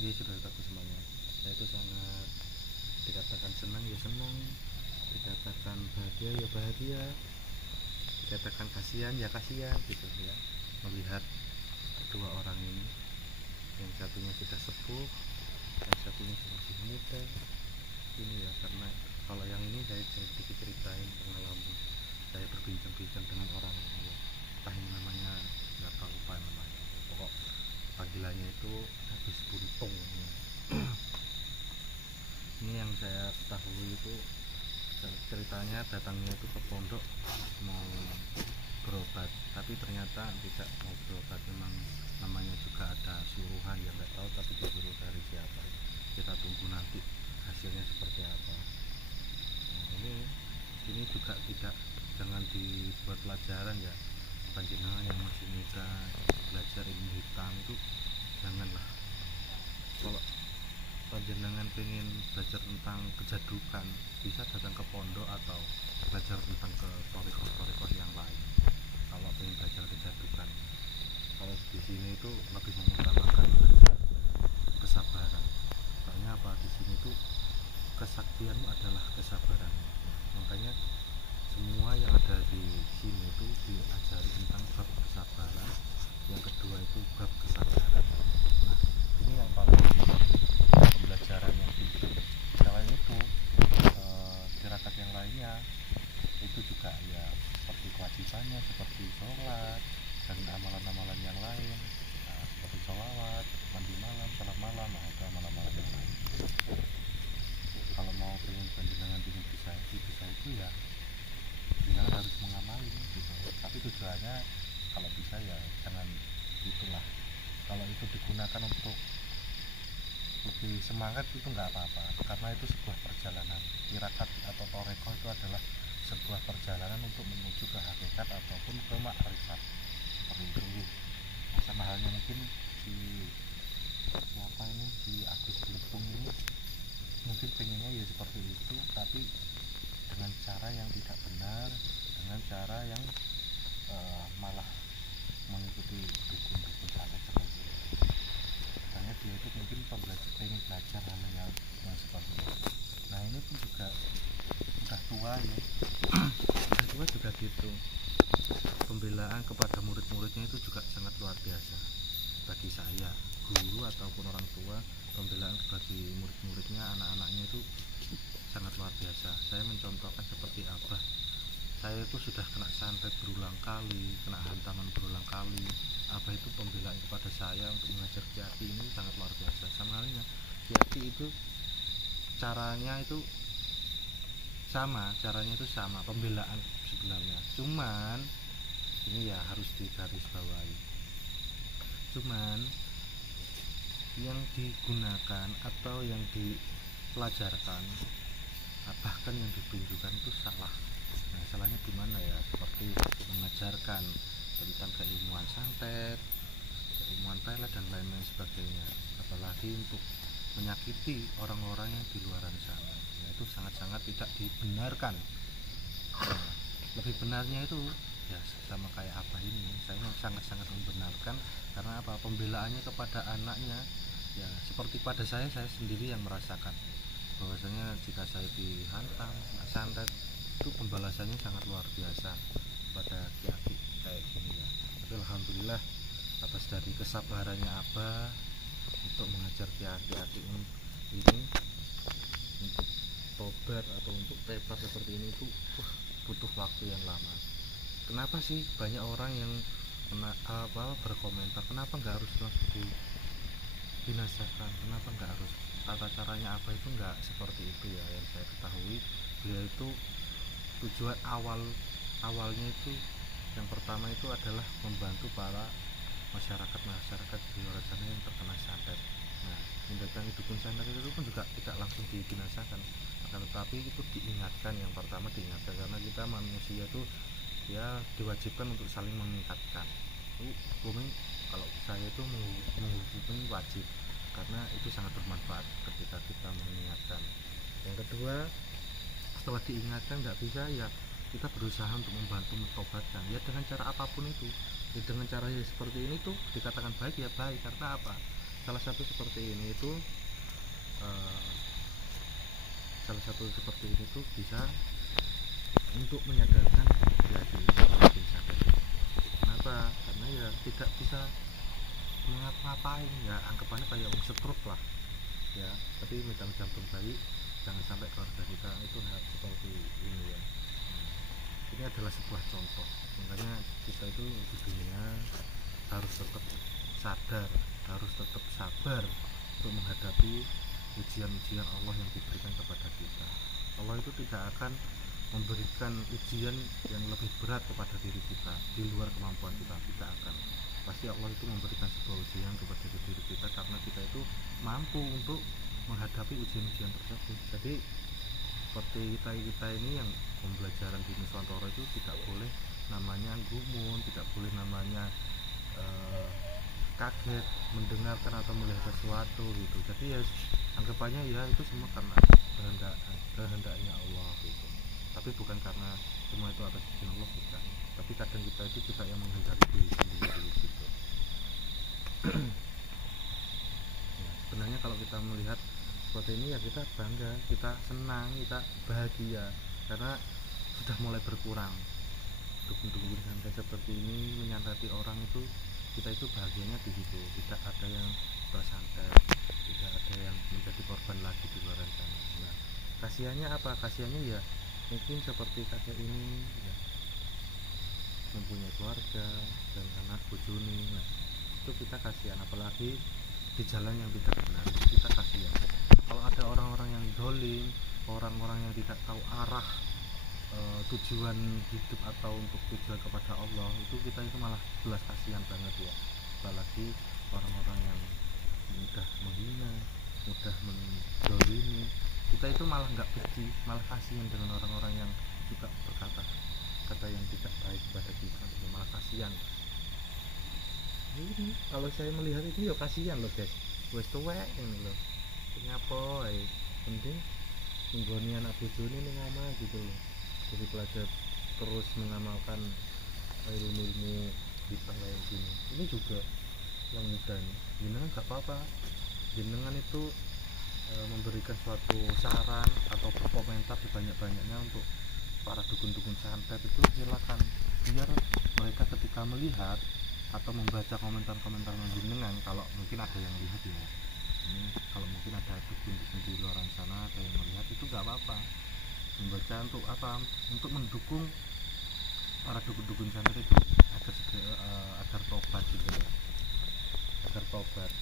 Iya sudah bagus semuanya. Saya itu sangat dikatakan senang ya senang, dikatakan bahagia ya bahagia, dikatakan kasihan ya kasihan gitu ya. Melihat kedua orang ini, yang satunya sudah sepuh, yang satunya masih muda. Ini ya karena kalau yang ini saya sedikit ceritain pengalaman saya berbincang-bincang dengan orang ya. Entah yang namanya nggak tahu apa namanya. Pokok panggilannya itu habis buntung. Ini yang saya ketahui itu ceritanya datangnya itu ke pondok mau berobat, tapi ternyata tidak mau berobat. Memang namanya juga ada suruhan yang nggak tahu, tapi disuruh dari siapa. Kita tunggu nanti hasilnya seperti apa. Nah, ini juga tidak, jangan dibuat pelajaran ya. Panjenengan yang masih muda belajar ilmu hitam itu janganlah. Kalau panjenengan pengen belajar tentang kejadukan, bisa datang ke pondok atau belajar tentang ke torikoh yang lain. Kalau pengen belajar kejadukan, kalau di sini itu lebih mengutamakan belajar kesabaran. Soalnya apa, di sini tuh kesaktianmu adalah kesabaran. Makanya semua yang ada di sini itu diajari tentang bab kesabaran. Yang kedua itu bab kesabaran. Nah, ini yang paling pembelajaran yang penting. Selain itu tirakat yang lainnya itu juga ya seperti kewajibannya, seperti sholat dan amalan-amalan yang lain, nah, seperti sholawat, mandi malam, salat malam, nah, itu amalan-amalan yang lain. Kalau mau pengen panjenengan bisa itu ya panjenengan harus mengamali gitu. Tapi tujuannya kalau bisa ya jangan itulah. Kalau itu digunakan untuk lebih semangat itu nggak apa-apa, karena itu sebuah perjalanan. Tirakat atau toreko itu adalah sebuah perjalanan untuk menuju ke hakikat ataupun ke makrifat seperti itu. Sama halnya mungkin si Agus Belitung ini mungkin pengennya ya seperti itu, tapi dengan cara yang tidak benar, dengan cara yang malah mengikuti dukun-dukun santet seperti itu. Karena dia itu mungkin pengen belajar hal yang seperti itu. Nah ini pun juga udah tua ya, udah tua juga gitu. Pembelaan kepada murid-muridnya itu juga sangat luar biasa. Bagi saya, guru ataupun orang tua, pembelaan bagi murid-muridnya, anak-anaknya itu sangat luar biasa. Saya mencontohkan seperti Abah. Saya itu sudah kena santet berulang kali, kena hantaman berulang kali. Abah itu pembelaan kepada saya untuk mengajar Kiati ini sangat luar biasa. Sama halnya Kiati itu caranya itu sama, pembelaan sebenarnya. Cuman ini ya harus digarisbawahi. Cuman yang digunakan atau yang dipelajarkan, bahkan yang ditunjukkan itu salah. Nah, salahnya di mana ya? Seperti mengajarkan tentang keilmuan santet, keilmuan pelet dan lain-lain sebagainya. Apalagi untuk menyakiti orang-orang yang di luar sana. Nah, itu sangat-sangat tidak dibenarkan. Nah, lebih benarnya itu ya sama kayak apa ini, saya sangat-sangat membenarkan. Karena apa? Pembelaannya kepada anaknya ya seperti pada saya sendiri yang merasakan bahwasanya jika saya dihantam santet itu pembalasannya sangat luar biasa pada Kiai kayak gini ya. Tapi alhamdulillah atas dari kesabarannya Abah untuk mengajar Kiai ini untuk tobat atau untuk tepat seperti ini itu butuh waktu yang lama. Kenapa sih banyak orang yang berkomentar kenapa nggak harus langsung dibinasakan, kenapa nggak harus, tata caranya apa itu nggak seperti itu ya. Yang saya ketahui beliau itu tujuan awalnya itu yang pertama itu adalah membantu para masyarakat di luar sana yang terkena santet. Nah, mendatangi dukun santet itu pun juga tidak langsung dibinasakan, akan tetapi itu diingatkan. Yang pertama diingatkan karena kita manusia itu ya diwajibkan untuk saling mengingatkan. Hukumnya kalau saya itu menghukumi wajib karena itu sangat bermanfaat ketika kita mengingatkan. Yang kedua, setelah diingatkan nggak bisa ya kita berusaha untuk membantu mentobatkan ya dengan cara apapun itu. Ya dengan cara ya seperti ini tuh dikatakan baik ya baik. Karena apa? salah satu seperti ini itu bisa untuk menyadarkan ya bikin sadar. Kenapa? Karena ya tidak bisa ngapa-ngapain, ya anggapannya kayak stroke lah ya, tapi medan jantung baik, jangan sampai keluarga kita itu seperti ini ya. Ini adalah sebuah contoh, makanya kita itu di dunia harus tetap sadar, harus tetap sabar untuk menghadapi ujian-ujian Allah yang diberikan kepada kita. Allah itu tidak akan memberikan ujian yang lebih berat kepada diri kita di luar kemampuan kita, tidak akan. Pasti Allah itu memberikan sebuah ujian kepada diri kita karena kita itu mampu untuk menghadapi ujian-ujian tersebut. Jadi seperti kita ini yang pembelajaran di Nusantara itu tidak boleh namanya gumun, tidak boleh namanya kaget mendengarkan atau melihat sesuatu gitu. Jadi ya anggapannya ya itu semua karena kehendaknya Allah gitu. Tapi bukan karena semua itu atas izin Allah, bukan. Tapi kadang kita itu juga yang menghendaki diri sendiri gitu. Ya, sebenarnya kalau kita melihat seperti ini ya kita bangga, kita senang, kita bahagia karena sudah mulai berkurang dukun-dukun santet seperti ini menyantet orang itu. Kita itu bahagianya di situ, tidak ada yang bersantet, tidak ada yang menjadi korban lagi di luar sana. Nah, kasihannya apa? Kasihannya ya mungkin seperti kakek ini ya, mempunyai keluarga dan anak bojone. Nah, itu kita kasihan, apalagi di jalan yang tidak benar, kita kasihan. Kalau ada orang-orang yang dolim, orang-orang yang tidak tahu arah tujuan hidup atau untuk tujuan kepada Allah, itu kita itu malah belas kasihan banget ya. Apalagi orang-orang yang mudah menghina, mudah mendolimi, kita itu malah nggak benci, malah kasihan dengan orang-orang yang juga berkata kata yang tidak baik kepada kita, malah kasihan. Ini kalau saya melihat itu ya kasihan loh guys, wes tuwek ini loh, ngapa penting menggoni anak bojone ning omah gitu loh. Jadi belajar terus mengamalkan ilmu-ilmu kita kayak gini. Ini juga yang muda nih, jenengan gak apa-apa, jenengan itu memberikan suatu saran atau berkomentar sebanyak-banyaknya untuk para dukun-dukun santet itu silakan, biar mereka ketika melihat atau membaca komentar-komentar jenengan, kalau mungkin ada yang lihat ya, ini kalau mungkin ada dukun-dukun di luar sana ada yang melihat, itu gak apa-apa membaca untuk apa, untuk mendukung para dukun-dukun santet itu agar tobat gitu ya, agar tobat.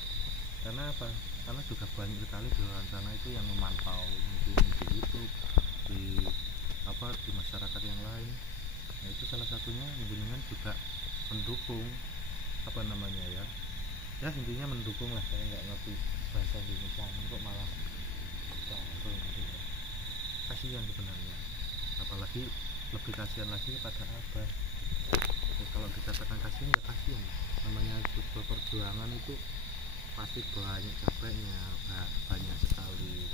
Karena apa? Karena juga banyak sekali di luar sana itu yang memantau mungkin di YouTube, di masyarakat yang lain. Nah, itu salah satunya dengan juga mendukung apa namanya ya intinya mendukung lah. Saya nggak ngerti bahasa Indonesia kok malah baru gitu ya. Kasihan sebenarnya, apalagi lebih kasihan lagi kepada abah. Kalau dikatakan kasihan ya kasihan, namanya sebuah perjuangan itu pasti banyak capeknya, banyak sekali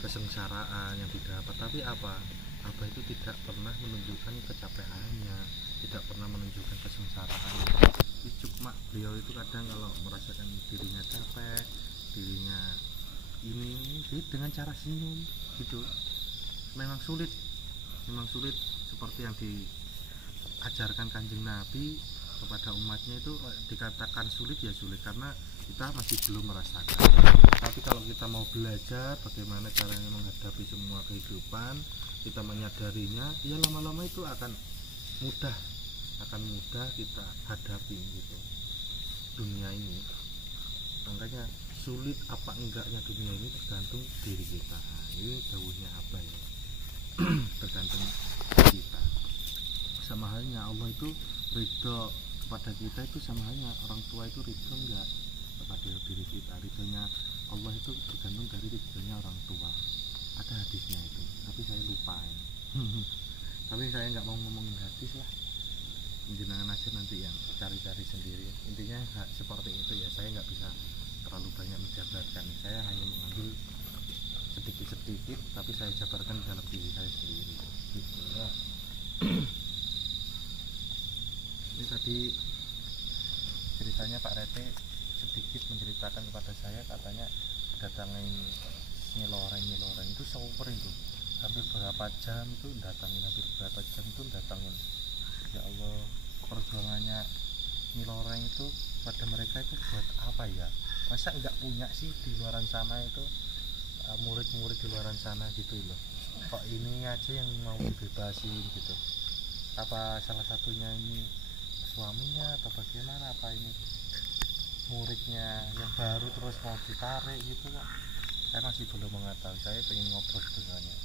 kesengsaraan yang didapat. Tapi apa, abah itu tidak pernah menunjukkan kecapeannya, tidak pernah menunjukkan kesengsaraannya. Cuma beliau itu kadang kalau merasakan dirinya capek, dirinya ini dengan cara senyum gitu. Memang sulit seperti yang diajarkan Kanjeng Nabi kepada umatnya itu. Dikatakan sulit ya sulit karena kita masih belum merasakan. Tapi kalau kita mau belajar bagaimana caranya menghadapi semua kehidupan, kita menyadarinya, ya lama-lama itu akan mudah kita hadapi gitu dunia ini. Makanya sulit apa enggaknya dunia ini tergantung diri kita. Nah, ini dawuhnya apa ya? Tergantung kita. Sama halnya Allah itu ridho kepada kita, itu sama halnya orang tua itu ridho enggak kepada diri kita. Ridhonya Allah itu tergantung dari ridhonya orang tua. Ada hadisnya itu, tapi saya lupa ya. Tapi saya nggak mau ngomongin hadis lah, jenengan aja nanti yang cari-cari sendiri. Intinya seperti itu ya. Saya nggak bisa terlalu banyak menjabarkan, saya hanya mengambil sedikit-sedikit, tapi saya jabarkan dalam diri saya sendiri gitu ya. Ini tadi ceritanya Pak Rete sedikit menceritakan kepada saya, katanya datangin Nyi Loreng itu super itu, hampir berapa jam itu datangin, ya Allah. Perjuangannya Nyi Loreng itu pada mereka itu buat apa ya, masa nggak punya sih di luaran sana itu, murid-murid di luaran sana gitu loh, kok ini aja yang mau dibebasin gitu. Apa salah satunya ini suaminya atau bagaimana, apa ini muridnya yang baru terus mau ditarik gitu kok, saya masih belum mengetahui. Saya pengen ngobrol dengannya,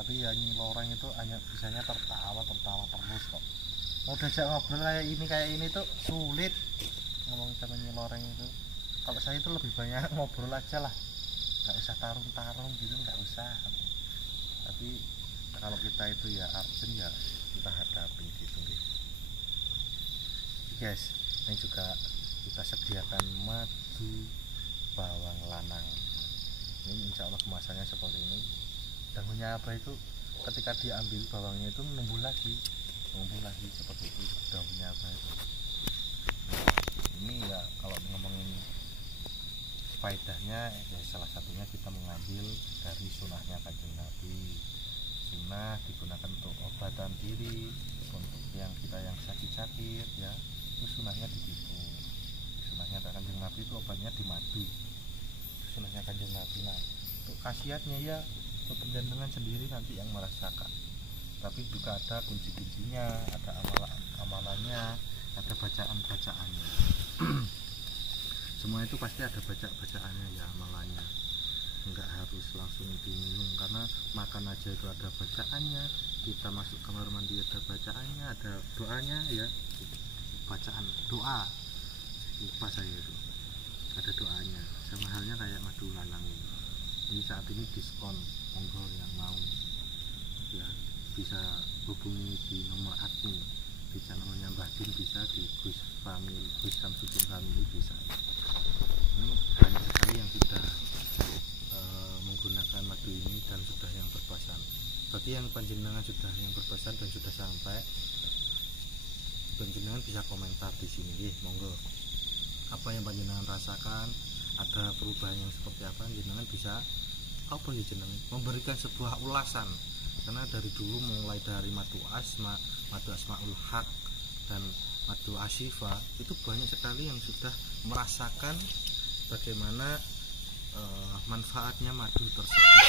tapi ya Nyi Loreng itu hanya bisanya tertawa terus kok. Mau diajak ngobrol kayak ini tuh sulit ngomong sama Nyi Loreng itu. Kalau saya itu lebih banyak ngobrol aja lah, nggak usah tarung gitu, nggak usah. Tapi kalau kita itu ya urgent ya kita hadapi gitu guys. Ini juga kita sediakan madu bawang lanang, ini insya Allah kemasannya seperti ini. Daunnya apa itu ketika diambil bawangnya itu numbuh lagi seperti itu daunnya apa itu. Ini ya kalau ngomongin faedahnya ya salah satunya kita mengambil dari sunahnya Kanjeng Nabi. Sunah digunakan untuk obatan diri, untuk yang kita yang sakit ya, itu sunahnya di situ. Sunahnya Kanjeng Nabi itu obatnya di madu, sunahnya Kanjeng Nabi. Nah untuk khasiatnya ya untuk penjenengan sendiri nanti yang merasakan, tapi juga ada kunci-kuncinya, ada amalannya, ada bacaan-bacaannya. Semua itu pasti ada bacaannya ya, amalannya. Enggak harus langsung diminum, karena makan aja itu ada bacaannya, kita masuk kamar mandi ada bacaannya, ada doanya ya, bacaan doa, lupa saya itu ada doanya. Sama halnya kayak madu lanang ini saat ini diskon, monggo yang mau ya bisa hubungi di nomor admin di channelnya Mbah Din, bisa di Gus Samsudin Family bisa. Ini banyak sekali yang sudah menggunakan madu ini dan sudah yang berpesan. Berarti yang panjenengan sudah yang berpesan dan sudah sampai, panjenengan bisa komentar di sini, monggo. Apa yang panjenengan rasakan, ada perubahan yang seperti apa, panjenengan bisa apa ya jeneng, memberikan sebuah ulasan. Karena dari dulu mulai dari madu asmaul haq dan madu asyifa itu banyak sekali yang sudah merasakan bagaimana manfaatnya madu tersebut.